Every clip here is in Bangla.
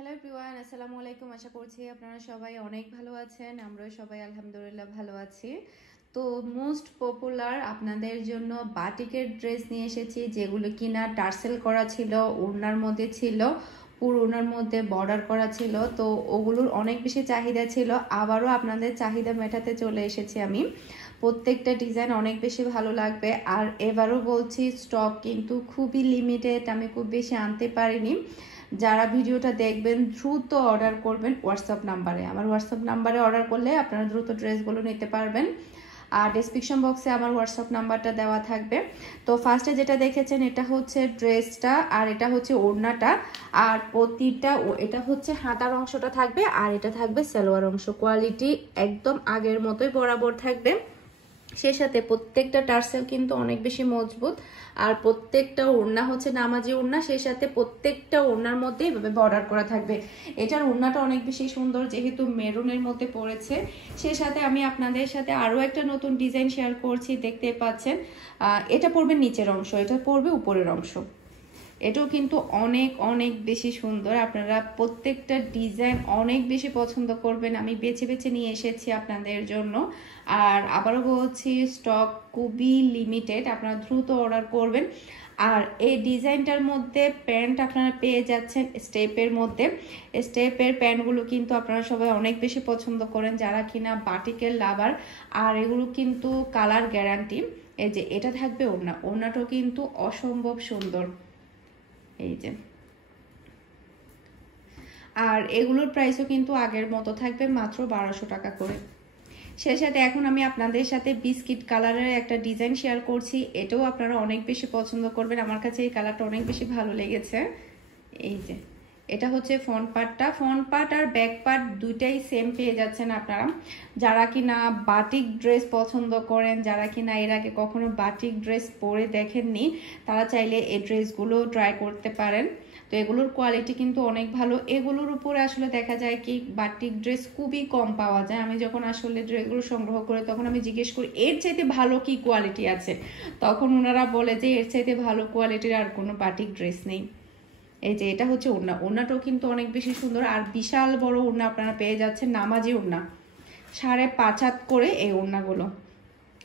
হ্যালো এভরিওয়ান, আসসালামু আলাইকুম। আশা করছি আপনারা সবাই অনেক ভালো আছেন। আমরাও সবাই আলহামদুলিল্লাহ ভালো আছি। তো মোস্ট পপুলার আপনাদের জন্য বাটিকের ড্রেস নিয়ে এসেছি, যেগুলো কিনা টার্সেল করা ছিল, ওড়নার মধ্যে ছিল, পুরো ওড়নার মধ্যে বর্ডার করা ছিল। তো ওগুলোর অনেক বেশি চাহিদা ছিল, আবারও আপনাদের চাহিদা মেটাতে চলে এসেছি আমি। প্রত্যেকটা ডিজাইন অনেক বেশি ভালো লাগবে। আর এবারও বলছি, স্টক কিন্তু খুবই লিমিটেড, আমি খুব বেশি আনতে পারিনি। যারা ভিডিওটা দেখবেন দ্রুত অর্ডার করবেন হোয়াটসঅ্যাপ নাম্বারে। আমার হোয়াটসঅ্যাপ নাম্বারে অর্ডার করলে আপনারা দ্রুত ড্রেসগুলো নিতে পারবেন। আর ডেসক্রিপশন বক্সে আমার হোয়াটসঅ্যাপ নাম্বারটা দেওয়া থাকবে। তো ফার্স্টে যেটা দেখেছেন এটা হচ্ছে ড্রেসটা, আর এটা হচ্ছে ওড়নাটা, আর প্রতিটা এটা হচ্ছে হাতার অংশটা থাকবে, আর এটা থাকবে সালোয়ার অংশ। কোয়ালিটি একদম আগের মতোই বরাবর থাকবে। সে সাথে প্রত্যেকটা টার্সেল কিন্তু অনেক বেশি মজবুত, আর প্রত্যেকটা ওড়না হচ্ছে নামাজি ওড়না। সেই সাথে প্রত্যেকটা ওড়নার মধ্যে এভাবে বর্ডার করা থাকবে। এটার ওড়নাটা অনেক বেশি সুন্দর, যেহেতু মেরুনের মধ্যে পড়েছে। সে সাথে আমি আপনাদের সাথে আরও একটা নতুন ডিজাইন শেয়ার করছি, দেখতে পাচ্ছেন। এটা পড়বে নিচের অংশ, এটা পড়বে উপরের অংশ। এটাও কিন্তু অনেক অনেক বেশি সুন্দর। আপনারা প্রত্যেকটা ডিজাইন অনেক বেশি পছন্দ করবেন, আমি বেছে বেছে নিয়ে এসেছি আপনাদের জন্য। আর আবারও বলছি, স্টক খুবই লিমিটেড, আপনারা দ্রুত অর্ডার করবেন। আর এই ডিজাইনটার মধ্যে প্যান্ট আপনারা পেয়ে যাচ্ছেন স্টেপের মধ্যে। স্টেপের প্যান্টগুলো কিন্তু আপনারা সবাই অনেক বেশি পছন্দ করেন, যারা কিনা বাটিকের লাভার। আর এগুলো কিন্তু কালার গ্যারান্টি। এই যে এটা থাকবে ওড়না, ওড়নাটাও কিন্তু অসম্ভব সুন্দর। এই যে, আর এগুলোর প্রাইসও কিন্তু আগের মতো থাকবে, মাত্র 1200 টাকা করে। সে সাথে এখন আমি আপনাদের সাথে বিস্কিট কালারের একটা ডিজাইন শেয়ার করছি, এটাও আপনারা অনেক বেশি পছন্দ করবেন। আমার কাছে এই কালারটা অনেক বেশি ভালো লেগেছে। এই যে, এটা হচ্ছে ফ্রন্ট পার্টটা, ফ্রন্ট পার্ট আর ব্যাক পার্ট দুইটাই সেম পেয়ে যাচ্ছেন আপনারা। যারা কিনা বাটিক ড্রেস পছন্দ করেন, যারা কিনা এর আগে কখনো বাটিক ড্রেস পরে দেখেননি, তারা চাইলে এই ড্রেসগুলো ট্রাই করতে পারেন। তো এগুলোর কোয়ালিটি কিন্তু অনেক ভালো। এগুলোর উপরে আসলে দেখা যায় কি, বাটিক ড্রেস খুবই কম পাওয়া যায়। আমি যখন আসলে ড্রেসগুলো সংগ্রহ করি, তখন আমি জিজ্ঞেস করি এর চাইতে ভালো কি কোয়ালিটি আছে, তখন ওনারা বলে যে এর চাইতে ভালো কোয়ালিটির আর কোনো বাটিক ড্রেস নেই। এই যে এটা হচ্ছে ওড়না, ওড়নাটাও কিন্তু অনেক বেশি সুন্দর, আর বিশাল বড় ওড়না আপনারা পেয়ে যাচ্ছেন, নামাজি ওড়না, 5.5 হাত করে এই ওড়নাগুলো।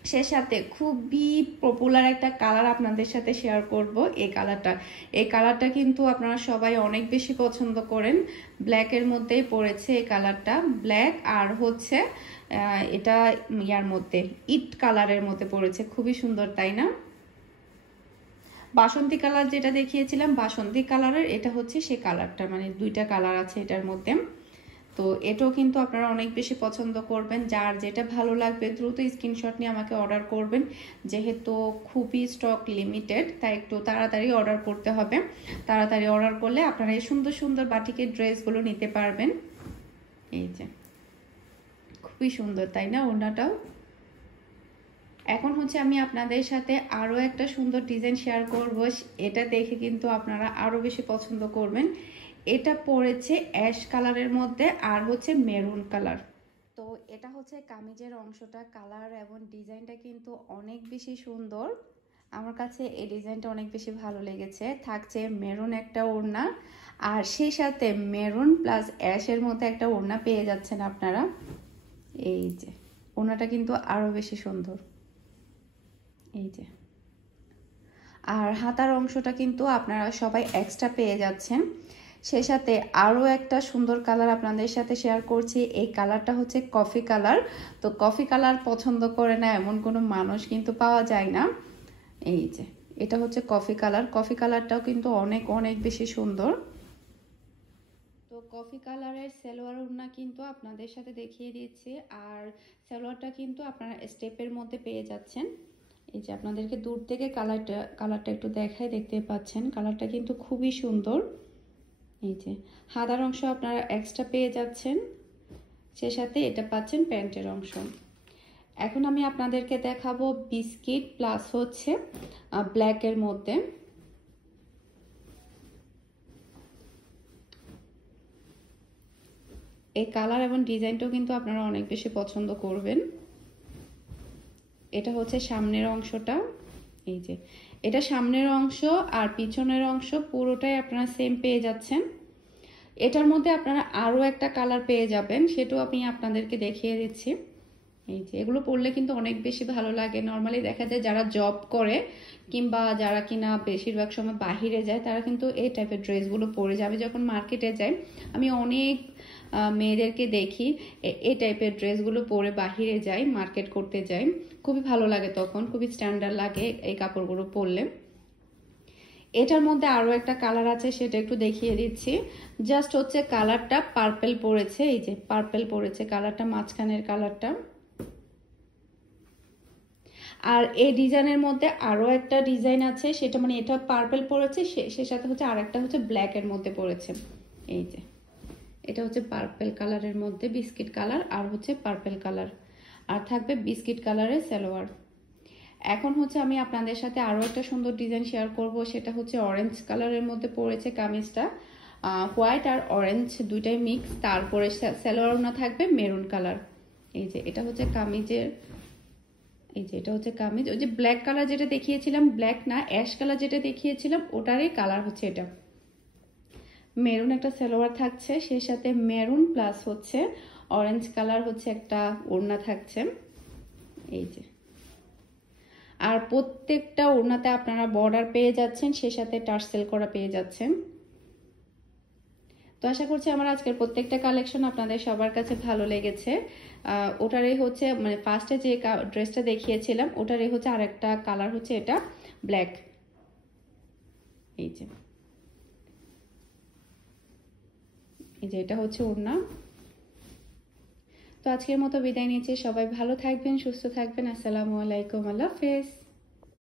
সে সাথে খুবই পপুলার একটা কালার আপনাদের সাথে শেয়ার করব, এই কালারটা কিন্তু আপনারা সবাই অনেক বেশি পছন্দ করেন। ব্ল্যাকের মধ্যেই পড়েছে এই কালারটা, ব্ল্যাক আর হচ্ছে এটা ইয়ার মধ্যে ইট কালারের মধ্যে পড়েছে, খুবই সুন্দর তাই না? বাসন্তী কালার যেটা দেখিয়েছিলাম, বাসন্তী কালারের এটা হচ্ছে সে কালারটা, মানে দুইটা কালার আছে এটার মধ্যে। তো এটাও কিন্তু আপনারা অনেক বেশি পছন্দ করবেন। যার যেটা ভালো লাগবে দ্রুত স্ক্রিনশট নিয়ে আমাকে অর্ডার করবেন, যেহেতু খুবই স্টক লিমিটেড, তাই একটু তাড়াতাড়ি অর্ডার করতে হবে। তাড়াতাড়ি অর্ডার করলে আপনারা এই সুন্দর সুন্দর বাটিকের ড্রেসগুলো নিতে পারবেন। এই যে, খুবই সুন্দর তাই না ওড়নাটাও? এখন হচ্ছে আমি আপনাদের সাথে আরও একটা সুন্দর ডিজাইন শেয়ার করব, এটা দেখে কিন্তু আপনারা আরও বেশি পছন্দ করবেন। এটা পড়েছে অ্যাশ কালারের মধ্যে, আর হচ্ছে মেরুন কালার। তো এটা হচ্ছে কামিজের অংশটা, কালার এবং ডিজাইনটা কিন্তু অনেক বেশি সুন্দর। আমার কাছে এই ডিজাইনটা অনেক বেশি ভালো লেগেছে। থাকছে মেরুন একটা ওড়না, আর সেই সাথে মেরুন প্লাস অ্যাশের মধ্যে একটা ওড়না পেয়ে যাচ্ছেন আপনারা। এই যে, ওড়নাটা কিন্তু আরও বেশি সুন্দর। এই যে, আর হাতার অংশটা কিন্তু আপনারা সবাই এক্সট্রা পেয়ে যাচ্ছেন। সে সাথে আরও একটা সুন্দর কালার আপনাদের সাথে শেয়ার করছি, এই কালারটা হচ্ছে কফি কালার। তো কফি কালার পছন্দ করে না এমন কোনো মানুষ কিন্তু পাওয়া যায় না। এই যে, এটা হচ্ছে কফি কালার, কফি কালারটাও কিন্তু অনেক অনেক বেশি সুন্দর। তো কফি কালারের সালোয়ার ওড়না কিন্তু আপনাদের সাথে দেখিয়ে দিচ্ছি, আর সালোয়ারটা কিন্তু আপনারা স্টেপের মধ্যে পেয়ে যাচ্ছেন। এই যে, আপনাদেরকে দূর থেকে কালারটা একটু দেখায়, দেখতে পাচ্ছেন কালারটা কিন্তু খুবই সুন্দর। এই যে, হাতার অংশ আপনারা এক্সট্রা পেয়ে যাচ্ছেন, সে সাথে এটা পাচ্ছেন প্যান্টের অংশ। এখন আমি আপনাদেরকে দেখাবো বিস্কিট প্লাস হচ্ছে ব্ল্যাকের মধ্যে। এই কালার এবং ডিজাইনটাও কিন্তু আপনারা অনেক বেশি পছন্দ করবেন। এটা হচ্ছে সামনের অংশটা। এই যে, এটা সামনের অংশ, আর পিছনের অংশ পুরোটাই আপনারা সেম পেয়ে যাচ্ছেন। এটার মধ্যে আপনারা আরও একটা কালার পেয়ে যাবেন, সেটাও আমি আপনাদেরকে দেখিয়ে দিচ্ছি। এই যে এগুলো পরলে কিন্তু অনেক বেশি ভালো লাগে। নর্মালি দেখা যায় যারা জব করে কিংবা যারা কিনা বেশিরভাগ সময় বাহিরে যায় তারা কিন্তু এই টাইপের ড্রেসগুলো পরে যায়। আমি যখন মার্কেটে যাই আমি অনেক মেয়েদেরকে দেখি এই টাইপের ড্রেসগুলো পরে বাহিরে যাই, মার্কেট করতে যাই, খুবই ভালো লাগে, তখন খুবই স্ট্যান্ডার্ড লাগে এই কাপড়গুলো পরলে। এটার মধ্যে আরো একটা কালার আছে, সেটা একটু দেখিয়ে দিচ্ছি। জাস্ট হচ্ছে কালারটা পার্পেল পড়েছে, এই যে পার্পেল পড়েছে কালারটা, মাঝখানের কালারটা। আর এই ডিজাইনের মধ্যে আরো একটা ডিজাইন আছে, সেটা মানে এটা পার্পল পড়েছে, সে সাথে হচ্ছে আরেকটা হচ্ছে ব্ল্যাক এর মধ্যে পড়েছে। এই যে এটা হচ্ছে পার্পল কালারের মধ্যে বিস্কিট কালার, আর হচ্ছে পার্পল কালার, আর থাকবে বিস্কিট কালারের সালোয়ার। এখন হচ্ছে আমি আপনাদের সাথে আরো একটা সুন্দর ডিজাইন শেয়ার করব, সেটা হচ্ছে অরেঞ্জ কালারের মধ্যে পড়েছে কামিজটা, হোয়াইট আর অরেঞ্জ দুইটাই মিক্স, তারপরে সালোয়ার ওড়না থাকবে মেরুন কালার। এই যে এটা হচ্ছে কামিজের, এই যে এটা হচ্ছে কামিজ। ওই যে ব্ল্যাক কালার যেটা দেখিয়েছিলাম, ব্ল্যাক না অ্যাশ কালার যেটা দেখিয়েছিলাম ওটারই কালার হচ্ছে এটা। মেরুন একটা সালোয়ার থাকছে, সেই সাথে মেরুন প্লাস হচ্ছে অরেঞ্জ কালার হচ্ছে একটা ওড়না থাকছে। এই যে আর প্রত্যেকটা ওড়নাতে আপনারা বর্ডার পেয়ে যাচ্ছেন, সেই সাথে টার্সেল করা পেয়ে যাচ্ছেন। তো আশা করছি আমার আজকের প্রত্যেকটা কালেকশন আপনাদের সবার কাছে ভালো লেগেছে। ওটারই হচ্ছে মানে ফার্স্টে যে ড্রেসটা দেখিয়েছিলাম ওটারই হচ্ছে আরেকটা কালার হচ্ছে এটা ব্ল্যাক। এই যে এটা হচ্ছে ওড়না। তো আজকের মতো বিদায় নিচ্ছি, সবাই ভালো থাকবেন, সুস্থ থাকবেন। আসসালামু আলাইকুম, আল্লাহ হাফেজ।